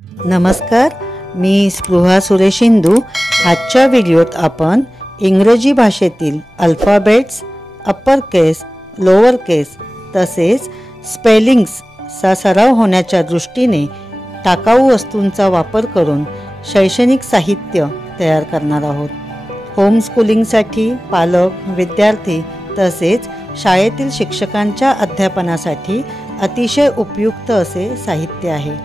नमस्कार, मी स्पृहा सुरेश इंदू. आजच्या व्हिडिओत आपण इंग्रजी भाषेतील अल्फाबेट्स, अप्पर केस, लोअर केस तसेच स्पेलिंग्सचा सराव होण्याच्या दृष्टीने टाकाऊ वस्तूंचा वापर करून शैक्षणिक साहित्य तयार करणार आहोत. होम स्कूलिंगसाठी, पालक, विद्यार्थी तसेच शाळेतील शिक्षकांच्या अध्यापनासाठी अतिशय उपयुक्त असे साहित्य आहे.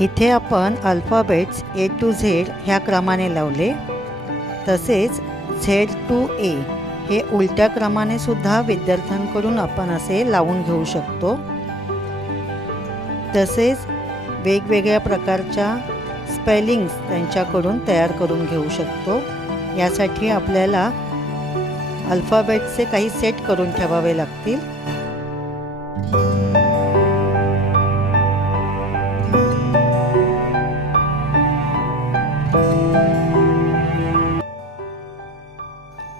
इथे आपण अल्फाबेट्स A to Z ह्या क्रमाने लावले। तसेच Z to A हे उलट्या क्रमाने सुद्धा विद्यार्थ्यांकडून आपण असे लावून घेऊ शकतो। तसेच वेगवेगळ्या प्रकारच्या स्पेलिंग्स त्यांच्याकडून तयार करून घेऊ शकतो। यासाठी आपल्याला अल्फाबेट्सचे काही सेट करून ठेवावे लागतील।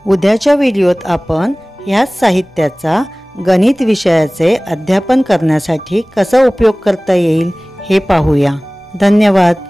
उद्याच्या व्हिडिओत आपण ह्याच साहित्याचा गणित विषयाचे अध्यापन करण्यासाठी कसा उपयोग करता येईल हे पाहूया। धन्यवाद।